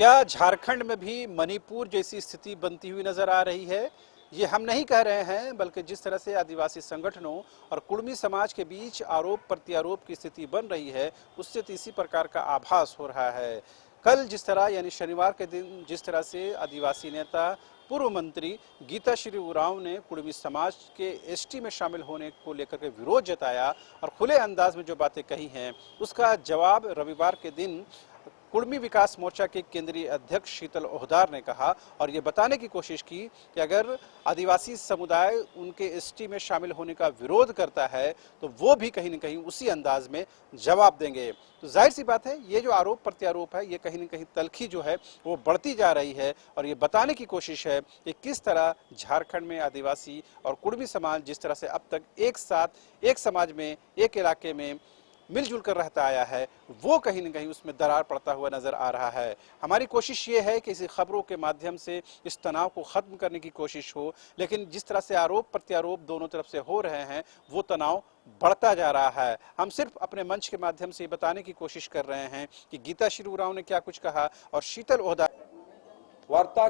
क्या झारखंड में भी मणिपुर जैसी स्थिति बनती हुई नजर आ रही है? ये हम नहीं कह रहे हैं, बल्कि जिस तरह से आदिवासी संगठनों और कुर्मी समाज के बीच आरोप प्रत्यारोप की स्थिति बन रही है, उससे तो इसी प्रकार का आभास हो रहा है। कल जिस तरह यानी शनिवार के दिन जिस तरह से आदिवासी नेता पूर्व मंत्री गीता श्री उरांव ने कुर्मी समाज के एसटी में शामिल होने को लेकर के विरोध जताया और खुले अंदाज में जो बातें कही हैं, उसका जवाब रविवार के दिन कुर्मी विकास मोर्चा के केंद्रीय अध्यक्ष शीतल ओहदार ने कहा और ये बताने की कोशिश की कि अगर आदिवासी समुदाय उनके एसटी में शामिल होने का विरोध करता है तो वो भी कहीं न कहीं उसी अंदाज में जवाब देंगे। तो जाहिर सी बात है, ये जो आरोप प्रत्यारोप है, ये कहीं न कहीं तल्खी जो है वो बढ़ती जा रही है और ये बताने की कोशिश है कि किस तरह झारखंड में आदिवासी और कुर्मी समाज जिस तरह से अब तक एक साथ एक समाज में एक इलाके में मिलजुल कर रहता आया है, वो कहीं न कहीं उसमें दरार पड़ता हुआ नजर आ रहा है। हमारी कोशिश ये है कि इसी खबरों के माध्यम से इस तनाव को खत्म करने की कोशिश हो, लेकिन जिस तरह से आरोप प्रत्यारोप दोनों तरफ से हो रहे हैं, वो तनाव बढ़ता जा रहा है। हम सिर्फ अपने मंच के माध्यम से ये बताने की कोशिश कर रहे हैं कि गीता श्री उरांव ने क्या कुछ कहा और शीतल ओहदा वार्ता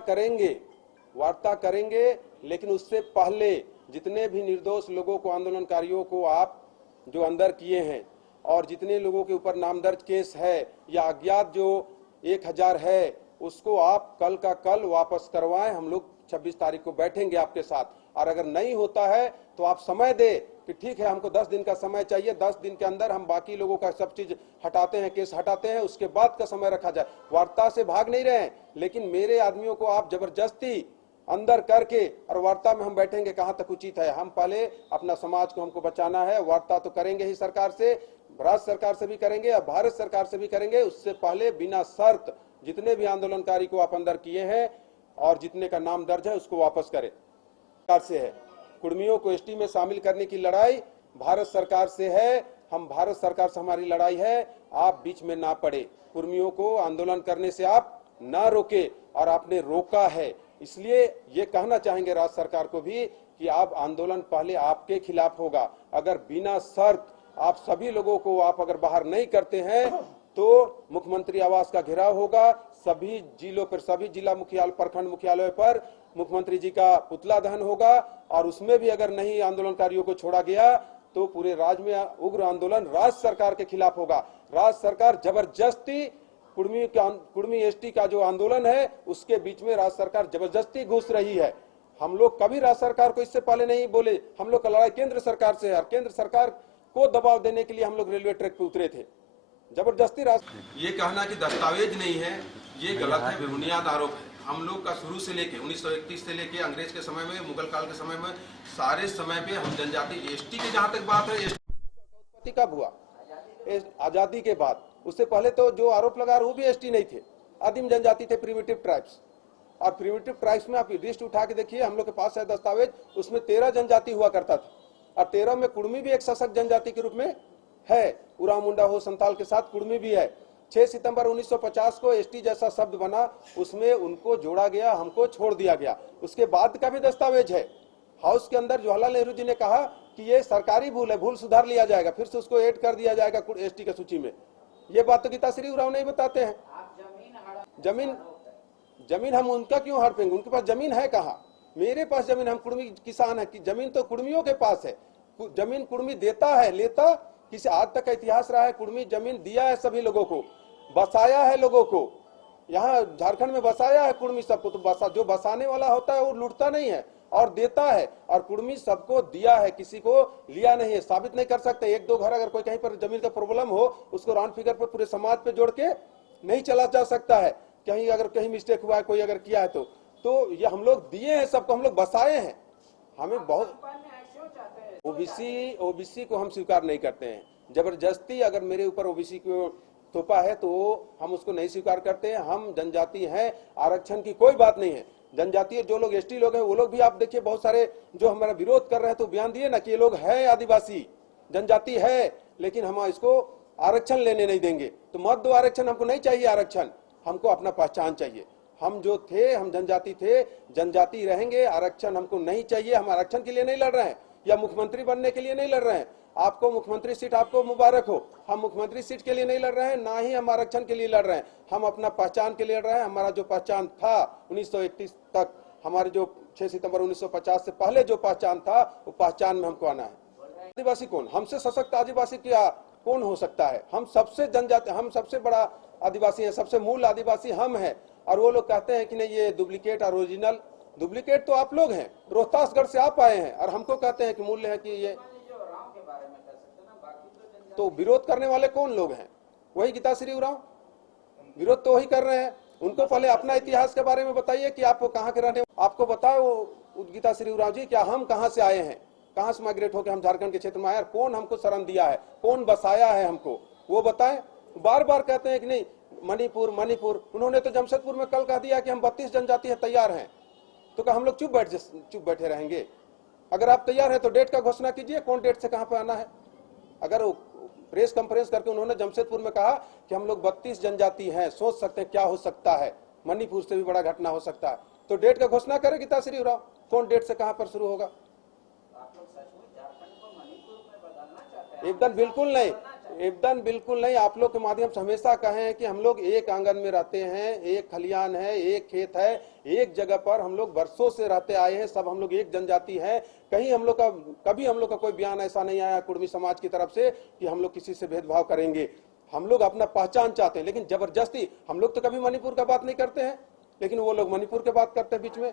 करेंगे, लेकिन उससे पहले जितने भी निर्दोष लोगों को, आंदोलनकारियों को आप जो अंदर किए हैं और जितने लोगों के ऊपर नामदर्ज केस है या अज्ञात जो 1000 है, उसको आप कल का कल वापस करवाएं। हम लोग 26 तारीख को बैठेंगे आपके साथ, और अगर नहीं होता है तो आप समय दे कि ठीक है, हमको 10 दिन का समय चाहिए, 10 दिन के अंदर हम बाकी लोगों का सब चीज हटाते हैं, केस हटाते हैं, उसके बाद का समय रखा जाए। वार्ता से भाग नहीं रहे हैं, लेकिन मेरे आदमियों को आप जबरदस्ती अंदर करके और वार्ता में हम बैठेंगे, कहां तक उचित है। हम पहले अपना समाज को हमको बचाना है। वार्ता तो करेंगे ही सरकार से, राज्य सरकार से भी करेंगे और भारत सरकार से भी करेंगे। उससे पहले बिना शर्त जितने भी आंदोलनकारी को आप अंदर किए हैं और जितने का नाम दर्ज है उसको वापस करें। सरकार से है, कुर्मियों को एसटी में शामिल करने की लड़ाई भारत सरकार से है। हम भारत सरकार से हमारी लड़ाई है, आप बीच में ना पड़े। कुर्मियों को आंदोलन करने से आप ना रोके, और आपने रोका है। इसलिए ये कहना चाहेंगे राज्य सरकार को भी कि आप आंदोलन पहले आपके खिलाफ होगा। अगर बिना शर्त आप सभी लोगों को आप अगर बाहर नहीं करते हैं तो मुख्यमंत्री आवास का घेराव होगा। सभी जिलों पर, सभी जिला मुख्यालय, प्रखंड मुख्यालय पर मुख्यमंत्री जी का पुतला दहन होगा, और उसमें भी अगर नहीं आंदोलनकारियों को छोड़ा गया तो पूरे राज्य में उग्र आंदोलन राज्य सरकार के खिलाफ होगा। राज्य सरकार जबरदस्ती कुर्मी एसटी का जो आंदोलन है उसके बीच में राज्य सरकार जबरदस्ती घुस रही है। हम लोग कभी राज्य सरकार को इससे पहले नहीं बोले। हम लोग का लड़ाई केंद्र सरकार से है, और केंद्र सरकार को दबाव देने के लिए हम लोग रेलवे ट्रैक पे उतरे थे जबरदस्ती। ये कहना कि दस्तावेज नहीं है, ये गलत है, बेबुनियाद आरोप है। हम लोग का शुरू से लेके 1931 से लेके अंग्रेज के समय में, मुगल काल के समय में, सारे समय पे हम जनजाति एसटी की जहाँ तक बात है, उत्पत्ति कब हुआ? आजादी के बाद। उससे पहले तो जो आरोप लगा रहे वो भी एसटी नहीं थे, आदिम जनजाति थे, प्रिमिटिव ट्राइब्स। और प्रिमिटिव ट्राइब्स में आप लिस्ट उठा के देखिए, हम लोग के पास है दस्तावेज, उसमें 13 जनजाति हुआ करता था, और 13 में कुर्मी भी एक सशक्त जनजाति के रूप में है। उरांव मुंडा हो संताल के साथ कुर्मी भी है। 6 सितंबर 1950 को एसटी जैसा शब्द बना, उसमें उनको जोड़ा गया, हमको छोड़ दिया गया। उसके बाद का भी दस्तावेज है हाउस के अंदर। जवाहरलाल नेहरू जी ने कहा कि ये सरकारी भूल है, भूल सुधार लिया जाएगा, फिर से उसको ऐड कर दिया जाएगा एसटी की सूची में। ये बात तो गीता श्री उरांव नहीं बताते हैं। जमीन हम उनका क्यों हड़पेंगे? उनके पास जमीन है कहाँ? मेरे पास जमीन, हम कुर्मी किसान है कि जमीन तो कुर्मियों के पास है। जमीन कुर्मी देता है, लेता किसी आज तक का इतिहास रहा है। कुर्मी जमीन दिया है सभी लोगों को, बसाया है लोगों को, यहाँ झारखंड में बसाया है कुर्मी सबको। तो जो बसाने वाला होता है वो लूटता नहीं है और देता है, और कुर्मी सबको दिया है, किसी को लिया नहीं है। साबित नहीं कर सकते। 1-2 घर अगर कोई कहीं पर जमीन का प्रॉब्लम हो, उसको राउंड फिगर पर पूरे समाज पे जोड़ के नहीं चला जा सकता है। कहीं अगर कहीं मिस्टेक हुआ है, कोई अगर किया है तो ये हम लोग दिए हैं सबको, हम लोग बसाए हैं। हमें बहुत ओबीसी को हम स्वीकार नहीं करते हैं। जबरदस्ती अगर मेरे ऊपर ओबीसी को थोपा है तो हम उसको नहीं स्वीकार करते हैं। हम जनजाति हैं, आरक्षण की कोई बात नहीं है। जनजातीय जो लोग एसटी लोग हैं वो लोग भी आप देखिए, बहुत सारे जो हमारा विरोध कर रहे हैं तो बयान दिए ना कि ये लोग है आदिवासी जनजाति है, लेकिन हम इसको आरक्षण लेने नहीं देंगे। तो मत दो आरक्षण, हमको नहीं चाहिए आरक्षण, हमको अपना पहचान चाहिए। हम जो थे, हम जनजाति थे, जनजाति रहेंगे। आरक्षण हमको नहीं चाहिए। हम आरक्षण के लिए नहीं लड़ रहे हैं या मुख्यमंत्री बनने के लिए नहीं लड़ रहे हैं। आपको मुख्यमंत्री सीट आपको मुबारक हो। हम मुख्यमंत्री सीट के लिए नहीं लड़ रहे हैं, ना ही हम आरक्षण के लिए लड़ रहे हैं। हम अपना पहचान के लिए लड़ रहे हैं। हमारा जो पहचान था 1931 तक, हमारे जो 6 सितंबर 1950 से पहले जो पहचान था, वो पहचान में हमको आना है। आदिवासी कौन, हमसे सशक्त आदिवासी क्या कौन हो सकता है? हम सबसे जनजाति, हम सबसे बड़ा आदिवासी है, सबसे मूल आदिवासी हम हैं। और वो लोग कहते हैं कि नहीं ये डुप्लीकेट और ओरिजिनल। डुप्लीकेट तो आप लोग हैं, रोहतासगढ़ से आप आए हैं और हमको कहते हैं कि मूल्य है कि ये। तो विरोध करने वाले कौन लोग हैं? वही गीताश्री उरांव विरोध तो वही कर रहे हैं। उनको पहले अपना इतिहास के बारे में बताइए कि आप कहाँ के रहने, आपको बताओ गीताश्री उरांव जी, क्या हम कहाँ से आए हैं, कहाँ से माइग्रेट होकर हम झारखंड के क्षेत्र में आए, कौन हमको शरण दिया है, कौन बसाया है हमको, वो बताएं। बार बार कहते हैं कि नहीं मणिपुर मणिपुर। उन्होंने तो जमशेदपुर में कल कह दिया कि हम 32 जनजाति है तैयार हैं। तो क्या हम लोग चुप बैठे रहेंगे? अगर आप तैयार हैं तो डेट का घोषणा कीजिए, कौन डेट से कहाँ पे आना है। अगर प्रेस कॉन्फ्रेंस करके उन्होंने जमशेदपुर में कहा कि हम लोग 32 जनजाति हैं, सोच सकते हैं क्या हो सकता है, मणिपुर से भी बड़ा घटना हो सकता है। तो डेट का घोषणा करे गीताश्री उरांव, कौन डेट से कहां पर शुरू होगा। एकदम बिल्कुल नहीं, एकदम बिल्कुल नहीं। आप लोग के माध्यम से हमेशा कहें कि हम लोग एक आंगन में रहते हैं, एक खलियान है, एक खेत है, एक जगह पर हम लोग बरसों से रहते आए हैं, सब हम लोग एक जनजाति है। कहीं हम लोग का कभी हम लोग का कोई बयान ऐसा नहीं आया कुर्मी समाज की तरफ से कि हम लोग किसी से भेदभाव करेंगे। हम लोग अपना पहचान चाहते हैं, लेकिन जबरदस्ती हम लोग तो कभी मणिपुर का बात नहीं करते हैं, लेकिन वो लोग मणिपुर की बात करते हैं बीच में।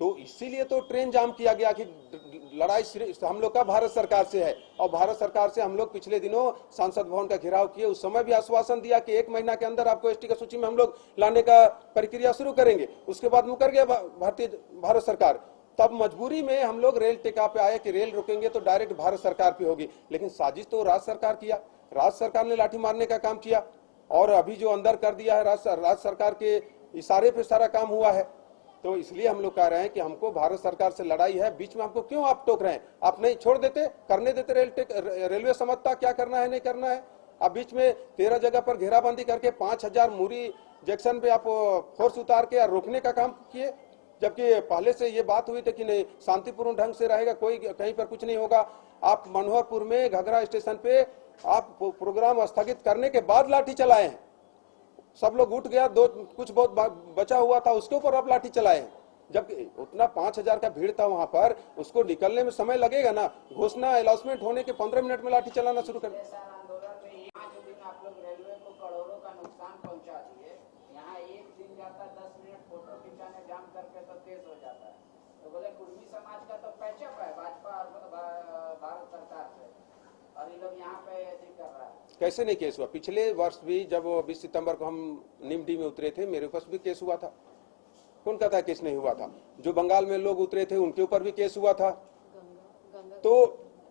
तो इसीलिए तो ट्रेन जाम किया गया कि लड़ाई हम लोग का भारत सरकार से है, और भारत सरकार से हम लोग पिछले दिनों सांसद भवन का घेराव किए। उस समय भी आश्वासन दिया कि 1 महीना के अंदर आपको एसटी की सूची में हम लोग लाने का प्रक्रिया शुरू करेंगे। उसके बाद मुकर गया भारत सरकार। तब मजबूरी में हम लोग रेल टेका पे आए कि रेल रुकेंगे तो डायरेक्ट भारत सरकार पे होगी, लेकिन साजिश तो राज्य सरकार किया। राज्य सरकार ने लाठी मारने का काम किया, और अभी जो अंदर कर दिया है राज्य सरकार के इशारे पे सारा काम हुआ है। तो इसलिए हम लोग कह रहे हैं कि हमको भारत सरकार से लड़ाई है, बीच में हमको क्यों आप टोक रहे हैं? आप नहीं छोड़ देते, करने देते, रेलवे समझता क्या करना है नहीं करना है। अब बीच में 13 जगह पर घेराबंदी करके 5000 मुरी जंक्शन पे आप फोर्स उतार के रोकने का काम किए, जबकि पहले से ये बात हुई थी कि नहीं शांतिपूर्ण ढंग से रहेगा, कोई कहीं पर कुछ नहीं होगा। आप मनोहरपुर में घघरा स्टेशन पे आप प्रोग्राम स्थगित करने के बाद लाठी चलाए हैं, सब लोग उठ गया, कुछ बहुत बचा हुआ था उसके ऊपर आप लाठी चलाए हैं, जबकि उतना 5000 का भीड़ था वहां पर, उसको निकलने में समय लगेगा ना। घोषणा अनाउंसमेंट होने के 15 मिनट में लाठी चलाना शुरू कर। कैसे नहीं केस हुआ? पिछले वर्ष भी जब 20 सितंबर को हम निमडी में उतरे थे, मेरे ऊपर भी केस हुआ था। कौन कहता है केस नहीं हुआ था? जो बंगाल में लोग उतरे थे उनके ऊपर भी केस हुआ था। तो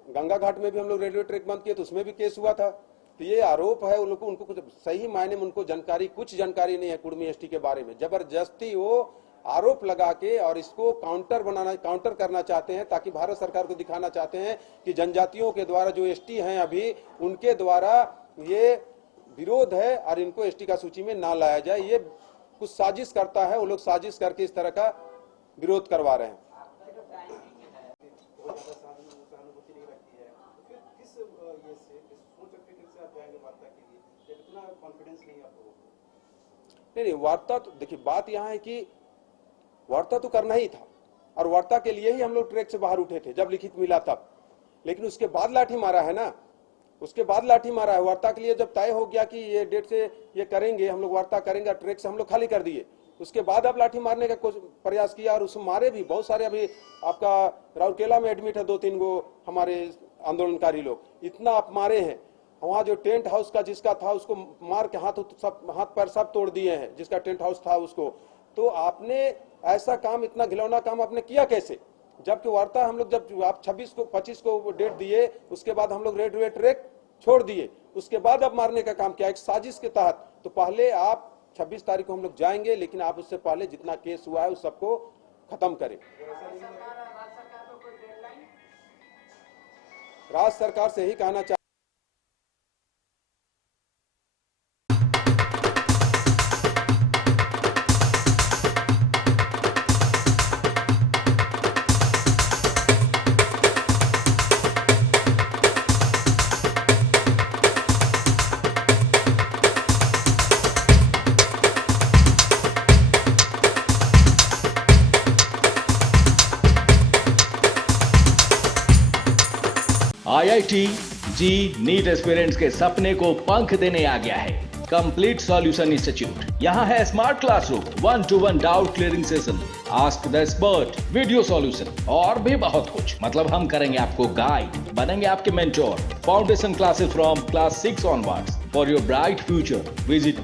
गंगा घाट में भी हम लोग रेलवे ट्रैक बंद किए तो उसमें भी केस हुआ था। तो ये आरोप है उनको कुछ सही मायने में उनको कुछ जानकारी नहीं है कुर्मी एसटी के बारे में। जबरदस्ती वो आरोप लगा के और इसको काउंटर करना चाहते हैं, ताकि भारत सरकार को दिखाना चाहते हैं कि जनजातियों के द्वारा जो एसटी हैं अभी उनके द्वारा ये विरोध है और इनको एसटी का सूची में ना लाया जाए। ये कुछ साजिश करता है, वो लोग साजिश करके इस तरह का विरोध करवा रहे हैं। नहीं, वार्ता तो देखिए, बात यहाँ है कि वार्ता तो करना ही था, और वार्ता के लिए ही हम लोग ट्रैक से बाहर उठे थे जब लिखित मिला तब। लेकिन उसके बाद लाठी मारा है ना, उसके बाद लाठी मारा है। वार्ता के लिए जब तय हो गया कि ये डेट से ये करेंगे, हम लोग वार्ता करेंगे, ट्रैक से हम लोग खाली कर दिए। उसके बाद अब लाठी मारने का प्रयास किया, और उसमें मारे भी बहुत सारे। अभी आपका राउरकेला में एडमिट है 2-3 गो हमारे आंदोलनकारी लोग, इतना आप मारे हैं। वहाँ जो टेंट हाउस का जिसका था उसको मार के हाथ पैर सब तोड़ दिए हैं, जिसका टेंट हाउस था उसको। तो आपने ऐसा काम, इतना घिनौना काम आपने किया कैसे? जबकि वार्ता हम लोग जब आप 25 को डेट दिए, उसके बाद हम लोग रेलवे ट्रैक छोड़ दिए, उसके बाद अब मारने का काम किया एक साजिश के तहत। तो पहले आप 26 तारीख को हम लोग जाएंगे, लेकिन आप उससे पहले जितना केस हुआ है उस सबको खत्म करें। राज्य सरकार से ही कहना चाहिए। IIT जी नीट एस्पिरेंट्स के सपने को पंख देने आ गया है कंप्लीट सॉल्यूशन इंस्टीट्यूट। यहाँ है smart classroom, 1-to-1 doubt clearing session, ask the expert, video solution और भी बहुत कुछ। मतलब हम करेंगे आपको गाइड, बनेंगे आपके mentor. Foundation classes from class 6 onwards for your bright future. Visit